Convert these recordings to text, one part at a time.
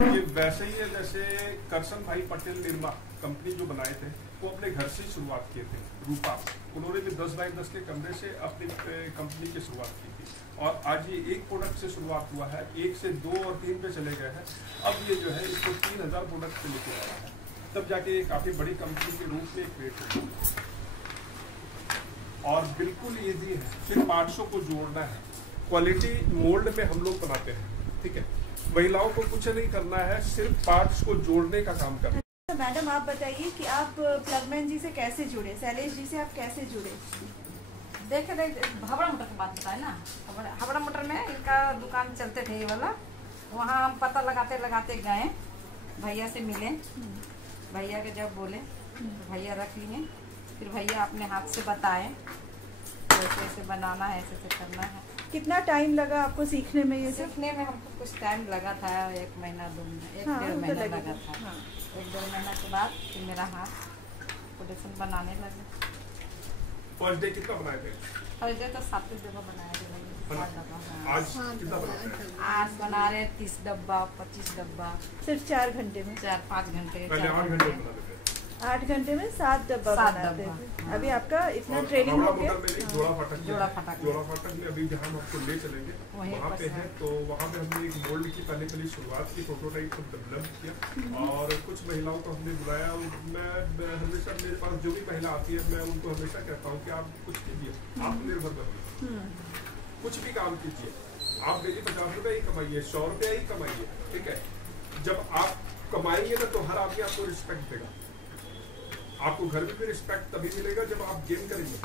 ये वैसे ही है जैसे करसन भाई पटेल निर्मा कंपनी जो बनाए थे, वो अपने घर से शुरुआत किए थे। रूपा, उन्होंने भी 10 बाई 10 के कमरे से अपनी कंपनी की शुरुआत की थी और आज ये एक प्रोडक्ट से शुरुआत हुआ है, 1 से 2 और 3 पे चले गए हैं। अब ये जो है इसको 3000 प्रोडक्ट पे लेके आ रहा है, तब जाके ये काफी बड़ी कंपनी के रूप में क्रिएट हुई और बिल्कुल ईजी है। सिर्फ 800 को जोड़ना है। क्वालिटी मोल्ड में हम लोग बनाते हैं, ठीक है। महिलाओं को कुछ नहीं करना है, सिर्फ पार्ट्स को जोड़ने का काम करना है। मैडम आप बताइए कि आप प्लगमैन जी से कैसे जुड़े, शैलेश जी से आप कैसे जुड़े? देखे हावड़ा मोटर की बात बताए ना, हावड़ा मोटर में इनका दुकान चलते थे ये वाला। वहाँ हम पता लगाते लगाते गए, भैया से मिले, भैया के जब बोले तो भैया रख लिए। फिर भैया अपने हाथ से बताए ऐसे ऐसे बनाना है, ऐसे ऐसे करना है। कितना टाइम लगा आपको सीखने में? ये सीखने में हमको कुछ टाइम लगा था, 1 महीना 2 महीना, 1-1.5 महीना लगा था। हाँ। 1-1.5 महीना के बाद फिर मेरा हाथ प्रोडक्शन बनाने लगे। फर्स्ट डे कितना बनाए थे? फर्स्ट डे तो 7 डब्बा बनाए थे, 7 डब्बा। आज कितना बनाते हैं? आज बना रहे 30 डब्बा, 25 डब्बा, सिर्फ 4 घंटे में? 4-5 घंटे। पहले 8 घंटे बना देते 8 घंटे में 7 डब्बा बनाते थे। अभी आपका इतना ट्रेनिंग हो गया? जोड़ा फाटक में अभी जहाँ हम आपको ले चलेंगे वहाँ पे है, तो वहाँ पे हमने एक मोल्ड की पहले शुरुआत की, प्रोटोटाइप को डेवलप किया और कुछ महिलाओं को हमने बुलाया। मैं हमेशा, मेरे पास जो भी महिला आती है मैं उनको हमेशा कहता हूँ कि आप कुछ कीजिए, आत्मनिर्भर बनिए, कुछ भी काम कीजिए। आप डेली 50 रुपये ही कमाइए, 100 रुपये ही कमाइए, ठीक है। जब आप कमाएंगे ना तो हर आदमी आपको रिस्पेक्ट देगा। आपको घर में भी रिस्पेक्ट तभी मिलेगा जब आप गेन करेंगे।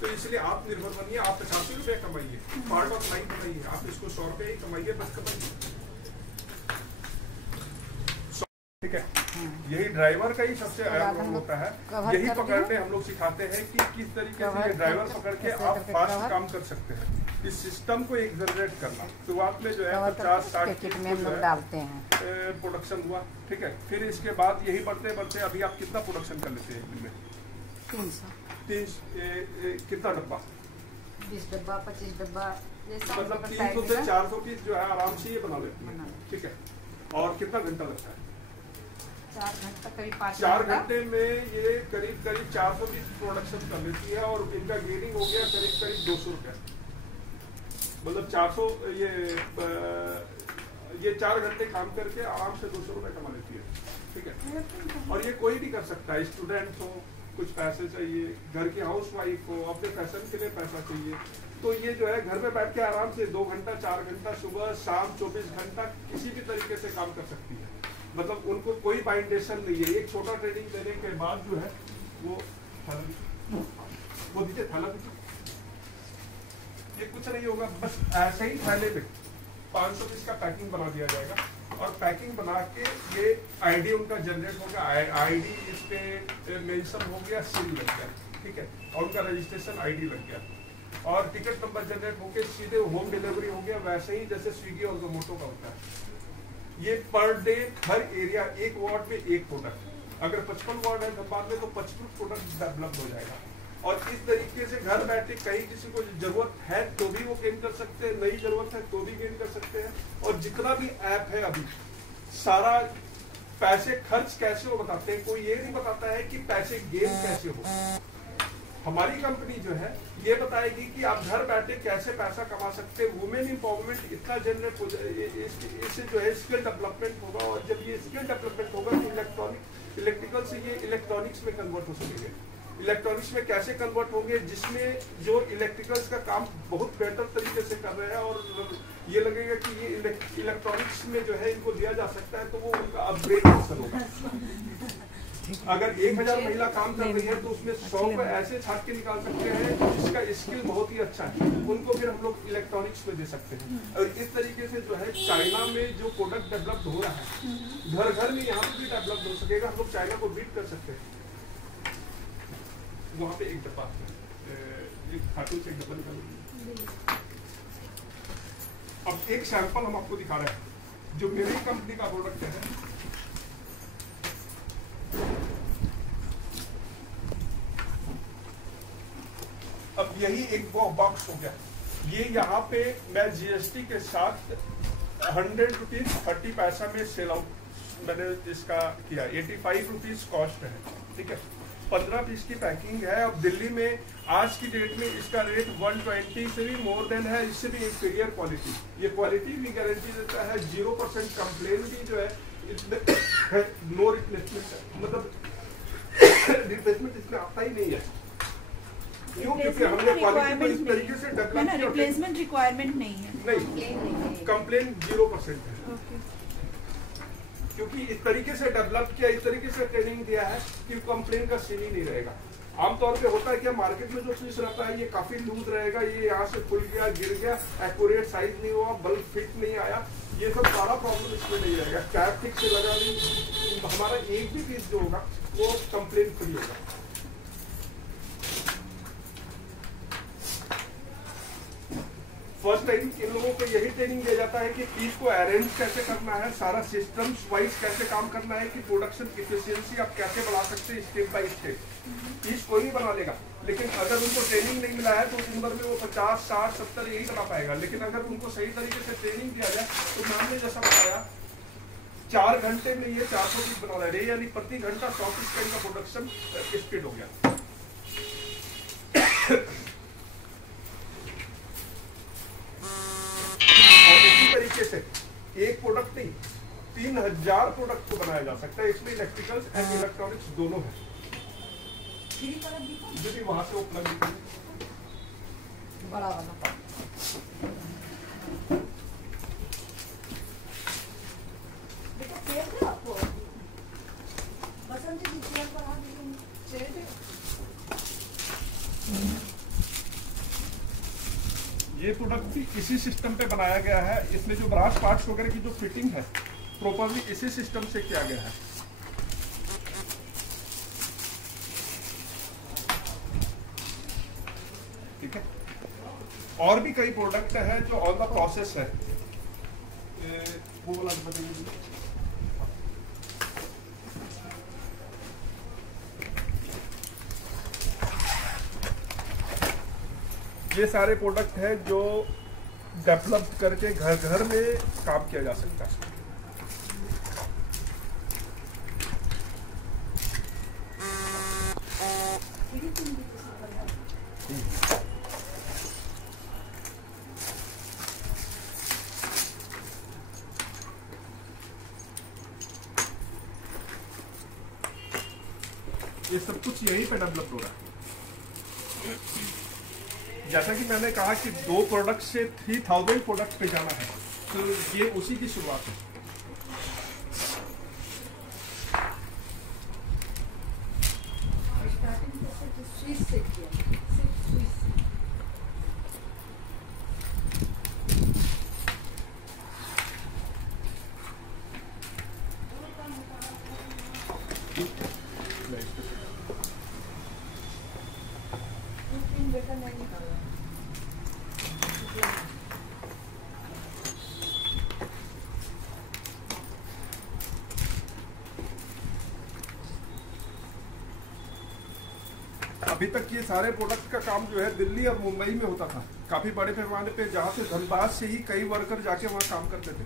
तो इसलिए आप निर्भर बनिए, आप 85 रुपये कमाइए, पार्ट ऑफ लाइफ बनाइए। आप इसको 100 रुपये ही कमाइए, बस कमाइए, ठीक है। यही ड्राइवर का ही सबसे अहम रोल होता है। यही पकड़ने हम लोग सिखाते हैं कि किस तरीके से ये ड्राइवर पकड़ के आप फास्ट काम कर सकते हैं। इस सिस्टम को एक जनरेट करना, शुरुआत में जो है 50-60 किट में हम लोग डालते हैं, प्रोडक्शन हुआ, ठीक है। फिर इसके बाद यही बढ़ते बढ़ते अभी आप कितना प्रोडक्शन कर लेते हैं दिन में? 300 कितना डब्बा? 20 डब्बा, 25 डब्बा, मतलब 300 से 400 पीस जो है आराम से ये बना लेते हैं, ठीक है। और कितना घंटा लगता है? 4 घंटा, करीब 4 घंटे में ये करीब 400 पीस प्रोडक्शन कर लेती है और इनका गेनिंग हो गया करीब 200 रुपया। मतलब 400 ये 4 घंटे काम करके आराम से 200 रुपये कमा लेती है, ठीक है। और ये कोई भी कर सकता है, स्टूडेंट हो, कुछ पैसे चाहिए, घर की हाउस वाइफ हो, अपने फैशन के लिए पैसा चाहिए, तो ये जो है घर में बैठ के आराम से 2 घंटा 4 घंटा सुबह शाम 24 घंटा किसी भी तरीके से काम कर सकती है। मतलब उनको कोई बाइंडेशन नहीं है। एक छोटा ट्रेनिंग देने के बाद जो है वो दीजिए थाला दीजिए, ये कुछ नहीं होगा, बस ऐसे ही थैले में 500 पीस का पैकिंग बना दिया जाएगा और पैकिंग बना के ये आईडी उनका जनरेट होगा। आईडी इस पे मेंशन हो गया, सील लग गया, ठीक है, और उनका रजिस्ट्रेशन आईडी लग गया और टिकट नंबर जनरेट होके सीधे होम डिलीवरी हो गया, वैसे ही जैसे स्विगी और जोमेटो का होता है। ये पर डे हर एरिया, एक वार्ड में एक प्रोडक्ट, अगर 55 वार्ड है धनबाद में तो 55 प्रोडक्ट डेवलप हो जाएगा। और इस तरीके से घर बैठे कहीं किसी को जरूरत है तो भी वो गेन कर सकते हैं, नई जरूरत है तो भी गेन कर सकते हैं। और जितना भी ऐप है अभी सारा पैसे खर्च कैसे हो बताते हैं, कोई ये नहीं बताता है कि पैसे गेन कैसे हो। हमारी कंपनी जो है ये बताएगी कि आप घर बैठे कैसे पैसा कमा सकते हैं। वुमेन एम्पावरमेंट इतना जनरेट हो जाए, इससे जो है स्किल डेवलपमेंट होगा और जब ये स्किल डेवलपमेंट होगा तो इलेक्ट्रिकल से ये इलेक्ट्रॉनिक्स में कन्वर्ट हो सकेंगे। इलेक्ट्रॉनिक्स में कैसे कन्वर्ट होंगे, जिसमें जो इलेक्ट्रिकल्स का काम बहुत बेहतर तरीके से कर रहे हैं और ये लगेगा कि ये इलेक्ट्रॉनिक्स में जो है इनको दिया जा सकता है, तो वो उनका अपग्रेड होगा। अगर 1000 महिला काम कर रही है तो उसमें 100 को ऐसे छाट के निकाल सकते हैं जिसका स्किल बहुत ही अच्छा है, उनको फिर हम लोग इलेक्ट्रॉनिक्स में दे सकते हैं। और इस तरीके से जो है चाइना में जो प्रोडक्ट डेवलप हो रहा है घर घर में यहाँ पे भी डेवलप हो सकेगा। हम लोग चाइना को बीट कर सकते हैं। वहाँ पे एक डब्बा, एक खाटू से एक डब्बा निकाल। अब एक सैंपल हम आपको दिखा रहे हैं जो मेरी कंपनी का प्रोडक्ट है। अब यही एक बॉक्स हो गया। ये यहाँ पे मैं जीएसटी के साथ 100 रुपीज 30 पैसा में सेल आउट मैंने इसका किया। 85 रुपीज कॉस्ट है, ठीक है। 15 पीस की पैकिंग है। अब दिल्ली में आज की डेट में इसका रेट 120 से भी मोर देन है, इससे भी इंफीरियर क्वालिटी। ये क्वालिटी भी गारंटी देता है, 0% कंप्लेन भी जो है इसमें नो रिप्लेसमेंट, मतलब रिप्लेसमेंट इसमें आता ही नहीं है। क्यों? क्योंकि हमने क्वालिटी को इस तरीके से डेवलप किया। रिप्लेसमेंट रिक्वायरमेंट नहीं है, नहीं, कंप्लेन 0% है। क्योंकि इस तरीके से डेवलप किया, इस तरीके से ट्रेनिंग दिया है कि कंप्लेन का सीन ही नहीं रहेगा। आमतौर पे होता है कि मार्केट में जो चीज रहता है ये काफी लूज रहेगा, ये यहाँ से खुल गया, गिर गया, एक्यूरेट साइज नहीं हुआ, बल्ब फिट नहीं आया, ये सब सारा प्रॉब्लम इसमें नहीं रहेगा। कैप ठीक से लगा नहीं, हमारा एक भी पीस जो होगा वो कंप्लेन फ्री होगा। फर्स्ट टाइम इन लोगों को यही ट्रेनिंग दिया जाता है कि पीस को अरेंज कैसे करना है, सारा सिस्टम वाइज कैसे काम करना है, कि प्रोडक्शन इफिशिएंसी आप कैसे बढ़ा सकते हैं स्टेप बाय स्टेप। पीस कोई नहीं बना लेगा, लेकिन अगर उनको ट्रेनिंग नहीं मिला है तो दिन भर में वो 50, 60, 70 यही बना पाएगा। लेकिन अगर उनको सही तरीके से ट्रेनिंग दिया जाए तो मैंने जैसा बताया 4 घंटे में ये 400 पीस बना रहे, यानी प्रति घंटा 100 पीस का इनका प्रोडक्शन स्पीड हो गया। तरीके से एक प्रोडक्ट नहीं 3000 प्रोडक्ट को बनाया जा सकता है। इसमें इलेक्ट्रिकल्स एंड इलेक्ट्रॉनिक्स दोनों है। जो भी वहां से उपलब्ध बड़ा वाला ये प्रोडक्ट भी इसी सिस्टम पे बनाया गया है। इसमें जो ब्रास पार्ट्स वगैरह की जो फिटिंग है प्रॉपरली इसी सिस्टम से किया गया है। ठीक है, और भी कई प्रोडक्ट है जो ऑन द प्रोसेस है। वो वाला बताइए। ये सारे प्रोडक्ट हैं जो डेवलप करके घर घर में काम किया जा सकता है। ये सब कुछ यहीं पे डेवलप हो रहा है। जैसा कि मैंने कहा कि 2 प्रोडक्ट से 3000 प्रोडक्ट पे जाना है, तो ये उसी की शुरुआत है। अभी तक ये सारे प्रोडक्ट का काम जो है दिल्ली और मुंबई में होता था, काफी बड़े पैमाने पे, जहाँ से धनबाद से ही कई वर्कर जाके वहाँ काम करते थे।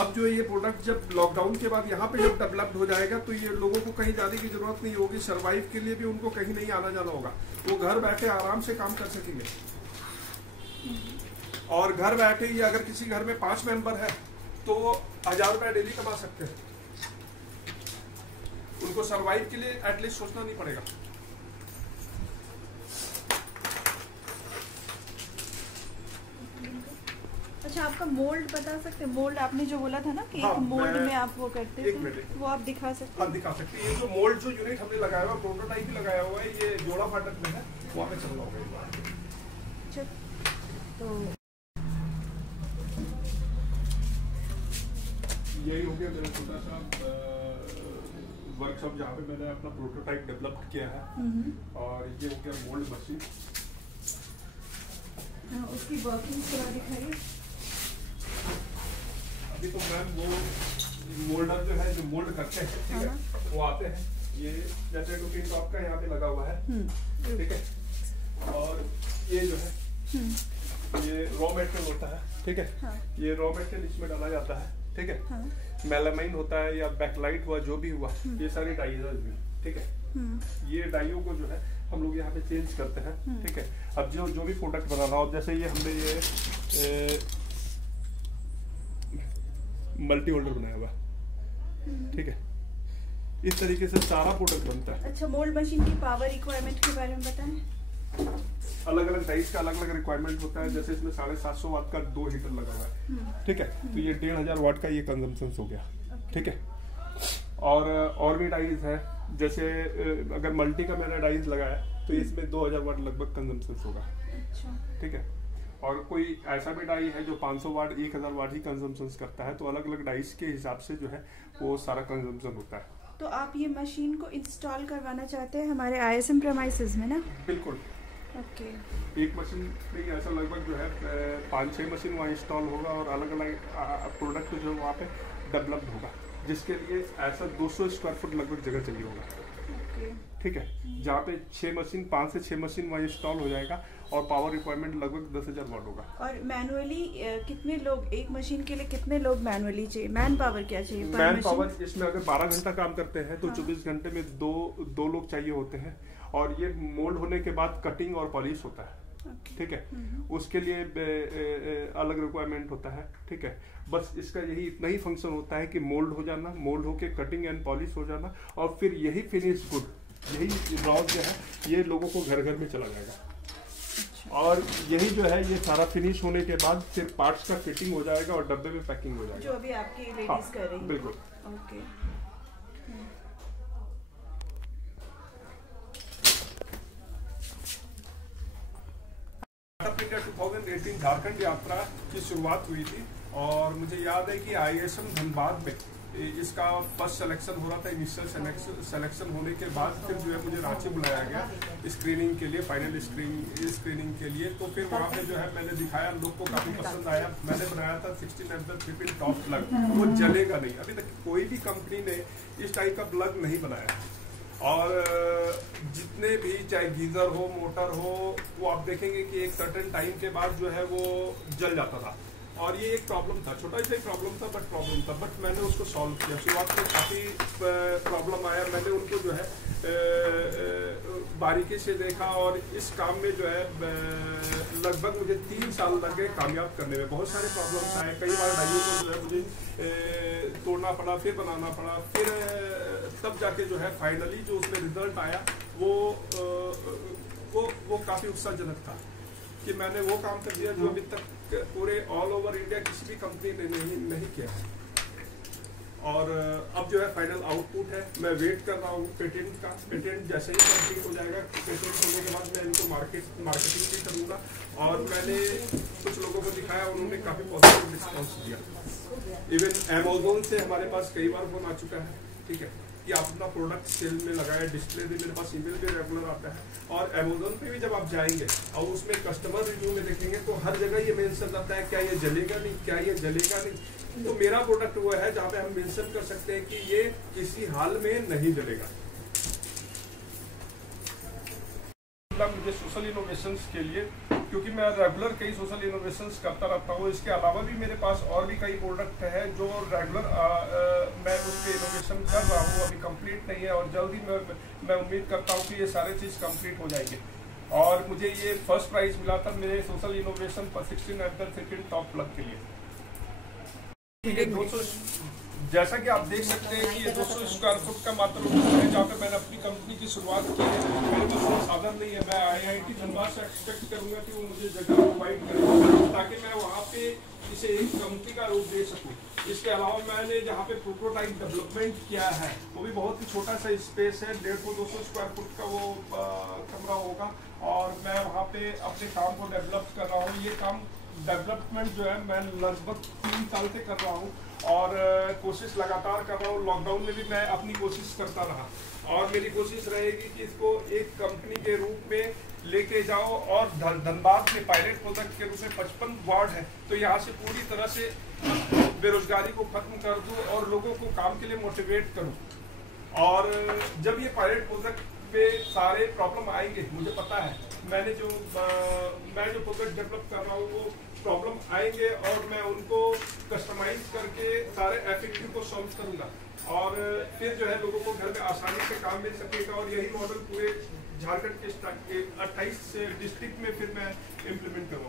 अब जो ये प्रोडक्ट जब लॉकडाउन के बाद यहाँ पे जब डेवलप्ड हो जाएगा तो ये लोगों को कहीं जाने की जरूरत नहीं होगी। सर्वाइव के लिए भी उनको कहीं नहीं आना जाना होगा, वो घर बैठे आराम से काम कर सकेंगे। और घर बैठे ही अगर किसी घर में 5 मेंबर है तो 1000 रुपया डेली कमा सकते हैं। उनको सर्वाइव के लिए एटलीस्ट सोचना नहीं पड़ेगा। अच्छा, आपका मोल्ड बता सकते हैं? मोल्ड आपने जो बोला था ना कि हाँ, एक मोल्ड में आप वो करते थे, वो आप दिखा सकते हैं? हाँ, दिखा सकते हैं। ये जो मोल्ड जो यूनिट हमने लगाया हुआ, प्रोटोटाइप भी लगाया हुआ है, ये जोड़ा फाटक में है, वहाँ पे चल रहा होगा। तो यही हो गया मेरा छोटा सा वर्कशॉप जहाँ पे मैंने अपना प्रोटोटाइप डेवलप किया है। और ये हो गया मोल्ड मशीन। उसकी वर्किंग थोड़ा दिखाइए। अभी तो मैम वो मोल्डर जो है, जो मोल्ड करते हैं, ठीक है, वो आते हैं। ये जैसे टूकिंग टॉप का यहाँ पे लगा हुआ है, ठीक है। और ये जो है ये रॉ मटेरियल होता है, ठीक है। हाँ। ये रॉ मटेरियल इसमें डाला जाता है, ठीक है। हाँ। मेलामाइन होता है या बैकलाइट हुआ, जो भी हुआ, ये सारी डाइज है इसमें, ठीक है। ये डाइयों को जो है हम लोग यहाँ पे चेंज करते हैं, ठीक है। अब जो भी प्रोडक्ट बना रहा हो, जैसे ये हमने ये मल्टी होल्डर बनाया हुआ, ठीक है। इस तरीके से सारा प्रोडक्ट बनता है। अच्छा, मोल्ड मशीन की पावर रिक्वायरमेंट के बारे में बताएं। अलग अलग डाइस का अलग अलग रिक्वायरमेंट होता है। जैसे इसमें 750 वाट का 2 हीटर लगा हुआ है, ठीक है। तो ये 1500 वाट का ये कंजम्पशन हो गया, ठीक है। और भी डाइस है, जैसे अगर मल्टी का मैंने डाइस लगाया तो इसमें 2000 वाट लगभग कंजम्पशन होगा, ठीक है। और कोई ऐसा भी डाई है जो 500 वाट 1000 वाट ही कंजम्पशन करता है। तो अलग अलग डाइस के हिसाब से जो है वो सारा कंजम्पशन होता है। तो आप ये मशीन को इंस्टॉल करवाना चाहते हैं हमारे ISM प्रेमाइसेस में ना? बिल्कुल। ओके। एक मशीन नहीं, ऐसा लगभग जो है 5-6 मशीन वहाँ इंस्टॉल होगा और अलग अलग प्रोडक्ट जो वहाँ पे डेवलप्ड होगा, जिसके लिए ऐसा 200 स्क्वायर फुट लगभग जगह चाहिए होगा, ठीक है। जहाँ पे 5 से 6 मशीन वहाँ इंस्टॉल हो जाएगा और पावर रिक्वायरमेंट लगभग 10,000 वाट होगा। और मैनुअली कितने लोग, एक मशीन के लिए कितने लोग मैनुअली चाहिए? मैन पावर क्या चाहिए? मैन पावर इसमें अगर 12 घंटा काम करते हैं तो 24 घंटे में दो लोग चाहिए होते हैं। और ये मोल्ड होने के बाद कटिंग और पॉलिश होता है, ठीक है। उसके लिए अलग रिक्वायरमेंट होता है, ठीक है। बस इसका यही इतना ही फंक्शन होता है कि मोल्ड हो जाना, मोल्ड होके कटिंग एंड पॉलिश हो जाना, और फिर यही फिनिश गुड, यही ब्लाउज जो है ये लोगों को घर घर में चला जाएगा। और यही जो है ये सारा फिनिश होने के बाद फिर पार्ट्स का फिटिंग हो जाएगा और डब्बे में पैकिंग हो जाएगा, जो अभी आपकी लेडीज कर रही है। बिल्कुल। ओके। टाटा इंडिया 2018 झारखंड यात्रा की शुरुआत हुई थी और मुझे याद है कि ISM धनबाद में इसका फर्स्ट सिलेक्शन हो रहा था। इनिशियल सिलेक्शन होने के बाद फिर जो है मुझे रांची बुलाया गया स्क्रीनिंग के लिए, फाइनल स्क्रीनिंग के लिए। तो फिर वहाँ पे जो है मैंने दिखाया, लोग को काफी पसंद आया। मैंने बनाया था 16mm टॉप प्लग, वो जलेगा नहीं। अभी तक कोई भी कंपनी ने इस टाइप का प्लग नहीं बनाया। और जितने भी चाहे गीजर हो, मोटर हो, वो आप देखेंगे कि एक सर्टेन टाइम के बाद जो है वो जल जाता था। और ये एक प्रॉब्लम था, छोटा सा ही प्रॉब्लम था, बट मैंने उसको सॉल्व किया। शुरुआत में काफ़ी प्रॉब्लम आया, मैंने उनको जो है बारीकी से देखा और इस काम में जो है लगभग मुझे 3 साल लग गए कामयाब करने में। बहुत सारे प्रॉब्लम्स आए, कई बार डाइयों को जो है मुझे तोड़ना पड़ा, फिर बनाना पड़ा, फिर तब जाके जो है फाइनली जो उसमें रिजल्ट आया वो काफ़ी उत्साहजनक था कि मैंने वो काम कर दिया जो अभी तक पूरे ऑल ओवर इंडिया किसी भी कंपनी ने नहीं किया है। और अब जो है फाइनल आउटपुट है, मैं वेट कर रहा हूँ पेटेंट का। पेटेंट जैसे ही कंप्लीट हो जाएगा, पेटेंट होने के बाद मैं इनको मार्केटिंग भी करूँगा। और मैंने कुछ लोगों को दिखाया, उन्होंने काफ़ी पॉजिटिव रिस्पॉन्स दिया। इवन अमेज़न से हमारे पास कई बार फोन आ चुका है, ठीक है, कि आप अपना प्रोडक्ट सेल में लगाए। डिस्प्ले भी मेरे पास ईमेल भी रेगुलर आता है। और अमेज़न पे भी जब आप जाएंगे और उसमें कस्टमर रिव्यू में देखेंगे तो हर जगह ये मेंशन रहता है क्या ये जलेगा नहीं, क्या ये जलेगा नहीं। तो मेरा प्रोडक्ट वो है जहाँ पे हम मेंशन कर सकते हैं कि ये किसी हाल में नहीं जलेगा। मुझे सोशल इनोवेशंस के लिए, क्योंकि मैं रेगुलर कई सोशल इनोवेशंस करता रहता हूँ। इसके अलावा भी मेरे पास और भी कई प्रोडक्ट है जो रेगुलर मैं उस पर इनोवेशन कर रहा हूँ, अभी कंप्लीट नहीं है। और जल्दी मैं उम्मीद करता हूँ कि ये सारे चीज़ कंप्लीट हो जाएंगे। और मुझे ये फर्स्ट प्राइज मिला था मेरे सोशल इनोवेशन पर 16mm टॉप प्लग के लिए। 200, जैसा कि आप देख सकते हैं कि ये 200 स्क्वायर फुट का मात्र है जहाँ पे मैंने अपनी कंपनी की शुरुआत की है। मेरे पास साधन नहीं है। मैं IIT धनबाद से एक्सपेक्ट करूंगा कि वो मुझे जगह प्रोवाइड करें ताकि मैं वहाँ पे इसे एक कंपनी का रूप दे सकूँ। इसके अलावा मैंने जहाँ पे प्रोटोटाइप डेवलपमेंट किया है वो भी बहुत ही छोटा सा स्पेस है, 150-200 स्क्वायर फुट का वो कमरा होगा। और मैं वहाँ पे अपने काम को डेवलप कर रहा हूँ। ये काम डेवलपमेंट जो है मैं लगभग 3 साल से कर रहा हूँ और कोशिश लगातार कर रहा हूँ। लॉकडाउन में भी मैं अपनी कोशिश करता रहा और मेरी कोशिश रहेगी कि इसको एक कंपनी के रूप में लेके जाओ। और धनबाद में पायलट प्रोजेक्ट के रूप में 55 वार्ड है, तो यहाँ से पूरी तरह से बेरोजगारी को खत्म कर दूँ और लोगों को काम के लिए मोटिवेट करूँ। और जब ये पायलट प्रोजेक्ट पे सारे प्रॉब्लम आएंगे, मुझे पता है मैं जो प्रोडक्ट डेवलप कर रहा हूँ वो प्रॉब्लम आएंगे और मैं उनको कस्टमाइज करके सारे एफएक्यू को सॉल्व करूंगा और फिर जो है लोगों को घर में आसानी से काम मिल सकेगा और यही मॉडल पूरे झारखंड के 28 डिस्ट्रिक्ट में फिर मैं इम्प्लीमेंट करूँगा।